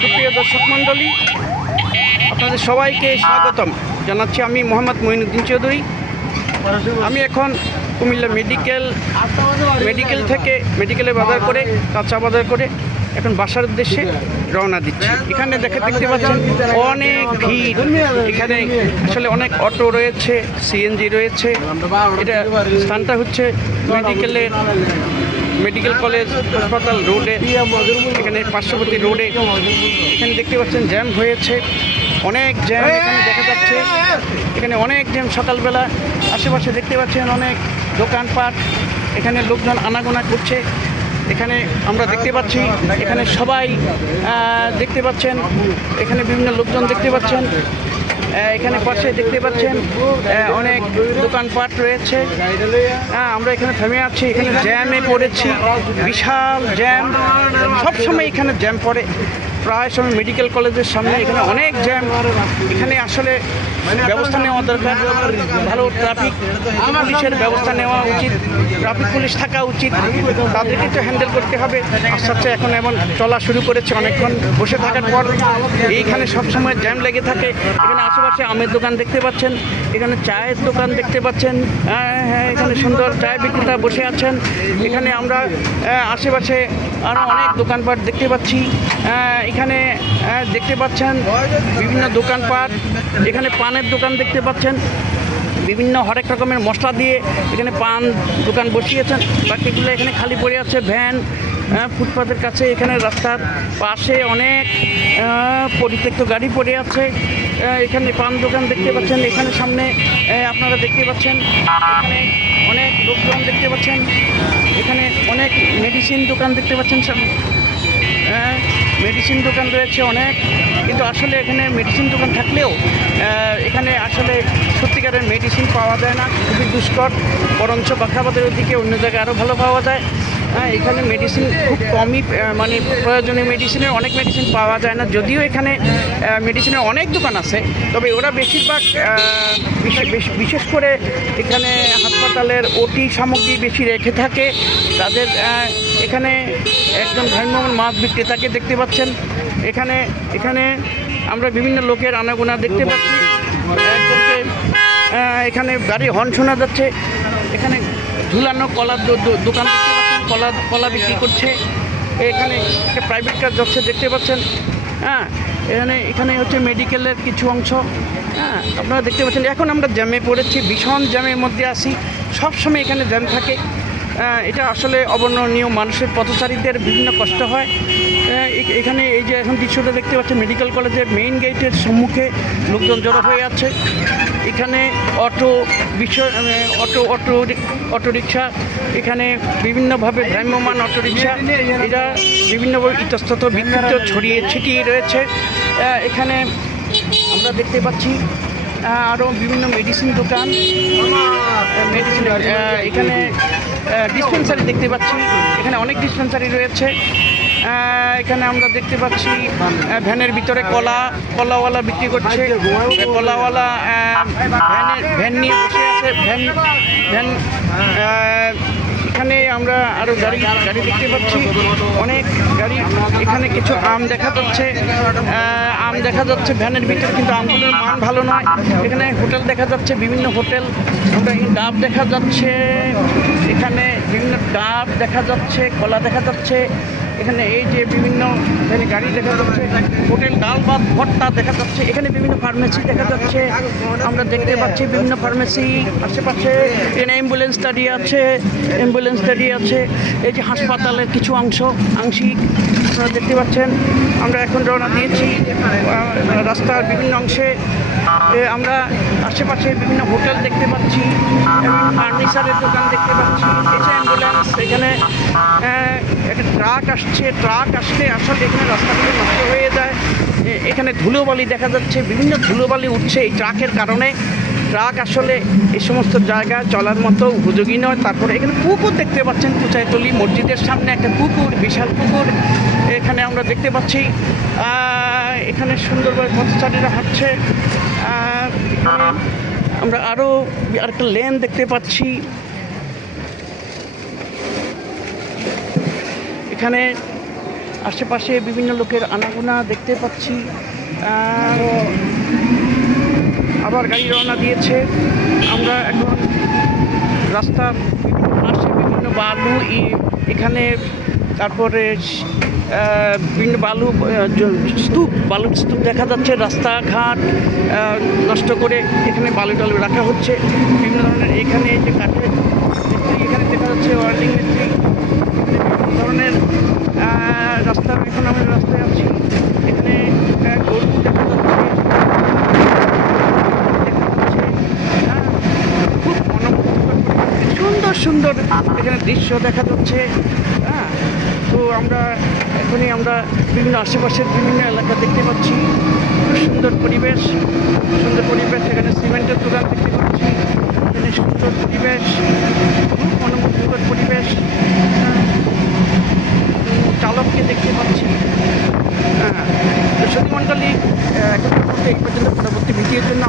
সুপ্রিয় দর্শক মণ্ডলী, আপনাদের সবাইকে স্বাগতম। জানাচ্ছি আমি মোহাম্মদ মঈনুদ্দিন চৌধুরী। আমি এখন কুমিল্লা মেডিকেল মেডিকেল থেকে মেডিকেলে বাজার করে, কাঁচা বাজার করে এখন বাসার উদ্দেশ্যে রওনা দিচ্ছি। এখানে দেখে দেখতে পাচ্ছেন অনেক ভিড়। এখানে আসলে অনেক অটো রয়েছে, সিএনজি রয়েছে। এটা স্থানটা হচ্ছে মেডিকেলের মেডিকেল কলেজ, হাসপাতাল, রোডে, এখানে পার্শ্ববর্তী রোডে। এখানে দেখতে পাচ্ছেন, জ্যাম হয়েছে। অনেক জ্যাম এখানে দেখা যাচ্ছে। এখানে অনেক জ্যাম সকালবেলা। আশেপাশে দেখতে পাচ্ছেন অনেক দোকানপাট। এখানে লোকজন আনাগোনা করছে। এখানে আমরা দেখতে পাচ্ছি, এখানে সবাই দেখতে পাচ্ছেন। এখানে বিভিন্ন লোকজন দেখতে পাচ্ছেন। এখানে পাশে দেখতে পাচ্ছেন অনেক দোকানপাট রয়েছে। হ্যাঁ আমরা এখানে থেমে আছি, এখানে জ্যামে পড়েছি, বিশাল জ্যাম সবসময় এখানে জ্যাম পড়ে। প্রায় সময় মেডিকেল কলেজের সামনে এখানে অনেক জ্যাম এখানে আসলে ব্যবস্থা নেওয়া দরকার। ভালো ট্রাফিক পুলিশের ব্যবস্থা নেওয়া উচিত। ট্রাফিক পুলিশ থাকা উচিত। তাদেরকে তো হ্যান্ডেল করতে হবে। আস্তে আস্তে এখন এমন চলা শুরু করেছে অনেকক্ষণ বসে থাকার পর। এইখানে সবসময় জ্যাম লেগে থাকে। এখানে আশেপাশে আমের দোকান দেখতে পাচ্ছেন, এখানে চায়ের দোকান দেখতে পাচ্ছেন। হ্যাঁ হ্যাঁ এখানে সুন্দর চায় বিক্রেতা বসে আছেন। এখানে আমরা আশেপাশে আরও অনেক দোকানপাট দেখতে পাচ্ছি। এখানে দেখতে পাচ্ছেন বিভিন্ন দোকানপাট। এখানে পানের দোকান দেখতে পাচ্ছেন। বিভিন্ন হরেক রকমের মশলা দিয়ে এখানে পান দোকান বসিয়েছেন। বাকিগুলো এখানে খালি পড়ে আছে, ভ্যান ফুটপাতের কাছে, এখানে রাস্তার পাশে অনেক পরিত্যক্ত গাড়ি পড়ে আছে। এখানে পান দোকান দেখতে পাচ্ছেন। এখানে সামনে আপনারা দেখতে পাচ্ছেন, এখানে অনেক লোকজন দেখতে পাচ্ছেন। এখানে অনেক মেডিসিন দোকান দেখতে পাচ্ছেন সামনে। মেডিসিন দোকান রয়েছে অনেক। কিন্তু আসলে এখানে মেডিসিন দোকান থাকলেও এখানে আসলে সত্যিকারের মেডিসিন পাওয়া যায় না। খুবই দুষ্কর। বরঞ্চ বাখাবাদের দিকে অন্য জায়গায় আরও ভালো পাওয়া যায়। হ্যাঁ এখানে মেডিসিন খুব কমই মানে প্রয়োজনীয় মেডিসিনের অনেক মেডিসিন পাওয়া যায় না। যদিও এখানে মেডিসিনের অনেক দোকান আছে, তবে ওরা বেশিরভাগ বিশেষ করে এখানে হাসপাতালের ওটি সামগ্রী বেশি রেখে থাকে। তাদের এখানে একজন ভ্রাম্যমান মাছ বিক্রেতাকে দেখতে পাচ্ছেন। এখানে এখানে আমরা বিভিন্ন লোকের আনাগোনা দেখতে পাচ্ছি। একজনকে এখানে গাড়ি হর্ন শোনা যাচ্ছে। এখানে ঝুলানো কলার দোকান দেখতে কলা কলা বিক্রি করছে। এখানে একটা প্রাইভেট কার যাচ্ছে, দেখতে পাচ্ছেন। হ্যাঁ এখানে এখানে হচ্ছে মেডিকেলের কিছু অংশ। হ্যাঁ আপনারা দেখতে পাচ্ছেন। এখন আমরা জ্যামে পড়েছি, ভীষণ জ্যামের মধ্যে আসি সবসময় এখানে জ্যাম থাকে। এটা আসলে অবর্ণনীয় মানুষের পথচারীদের বিভিন্ন কষ্ট হয়। এখানে এই যে এখন দৃশ্যটা দেখতে পাচ্ছেন মেডিকেল কলেজের মেইন গেটের সম্মুখে লোকজন জড়ো হয়ে আছে। এখানে অটো বিষয় অটো অটো রি- অটো রিক্সা, এখানে বিভিন্নভাবে ভ্রাম্যমান অটো রিক্সা, এরা বিভিন্নভাবে ইতস্তত বিক্ষিপ্ত ছড়িয়ে ছিটিয়ে রয়েছে। এখানে আমরা দেখতে পাচ্ছি আরও বিভিন্ন মেডিসিন দোকান। মেডিসিন এখানে ডিসপেন্সারি দেখতে পাচ্ছি। এখানে অনেক ডিসপেন্সারি রয়েছে। এখানে আমরা দেখতে পাচ্ছি ভ্যানের ভিতরে কলা, কলাওয়ালা বিক্রি করছে। কলাওয়ালা ভ্যানের, ভ্যান নিয়ে বসে আছে। ভ্যান ভ্যান এখানে আমরা আরও গাড়ি গাড়ি দেখতে পাচ্ছি। অনেক গাড়ি এখানে কিছু আম দেখা যাচ্ছে। আম দেখা যাচ্ছে ভ্যানের ভিতরে, কিন্তু আমগুলোর মান ভালো নয়। এখানে হোটেল দেখা যাচ্ছে, বিভিন্ন হোটেল ডাব দেখা যাচ্ছে। এখানে বিভিন্ন ডাব দেখা যাচ্ছে, কলা দেখা যাচ্ছে। এখানে এই যে বিভিন্ন এখানে গাড়ি দেখা যাচ্ছে, হোটেল, ডাল, ভাত ভট্টা দেখা যাচ্ছে, এখানে বিভিন্ন ফার্মেসি দেখা যাচ্ছে, আমরা দেখতে পাচ্ছি বিভিন্ন ফার্মেসি আশেপাশে এখানে অ্যাম্বুলেন্স দাঁড়িয়ে আছে অ্যাম্বুলেন্স দাঁড়িয়ে আছে, এই যে হাসপাতালের কিছু অংশ, আংশিক, আপনারা দেখতে পাচ্ছেন, আমরা এখন রওনা দিয়েছি রাস্তার বিভিন্ন অংশে আমরা আশেপাশে বিভিন্ন হোটেল দেখতে পাচ্ছি ফার্নিচারের দোকান দেখতে পাচ্ছি যে অ্যাম্বুলেন্স, এখানে একটা ট্রাক আসছে, ট্রাক আসলে আসলে এখানে রাস্তাগুলো নষ্ট হয়ে যায়। এখানে ধুলোবালি দেখা যাচ্ছে, বিভিন্ন ধুলোবালি উঠছে এই ট্রাকের কারণে। ট্রাক আসলে এই সমস্ত জায়গায় চলার মতো উপযোগী নয়। তারপরে এখানে পুকুর দেখতে পাচ্ছেন কুচাইতলি মসজিদের সামনে একটা পুকুর, বিশাল পুকুর। এখানে আমরা দেখতে পাচ্ছি এখানে সুন্দরভাবে পথচারীরা হাঁটছে। আমরা আরও আরেকটা লেন দেখতে পাচ্ছি। এখানে আশেপাশে বিভিন্ন লোকের আনাগোনা দেখতে পাচ্ছি। আবার গাড়ি রওনা দিয়েছে। আমরা এখন রাস্তার পাশে বিভিন্ন বালু এখানে তারপরে বালু স্তূপ, বালুর স্তূপ দেখা যাচ্ছে, রাস্তাঘাট নষ্ট করে এখানে বালু টালু রাখা হচ্ছে। বিভিন্ন ধরনের এখানে যে কাঠের এখানে দেখা যাচ্ছে ওয়ার্ল্ডিং মিস্ত্রি বিভিন্ন ধরনের রাস্তা, এখন আমরা রাস্তায় আছি। এখানে গরু দেখা যাচ্ছে। সুন্দর সুন্দর এখানে দৃশ্য দেখা যাচ্ছে। হ্যাঁ তো আমরা এখনই আমরা বিভিন্ন আশেপাশের বিভিন্ন এলাকা দেখতে পাচ্ছি। সুন্দর পরিবেশ সুন্দর পরিবেশ। এখানে সিমেন্টের দোকান দেখতে পাচ্ছি। এখানে সুন্দর পরিবেশ খুব মনোমুগ্ধকর পরিবেশ। হ্যাঁ, চালককে দেখতে পাচ্ছি। হ্যাঁ তো সতী মণ্ডলী এখন এই পর্যন্ত পরবর্তী ভিডিওর জন্য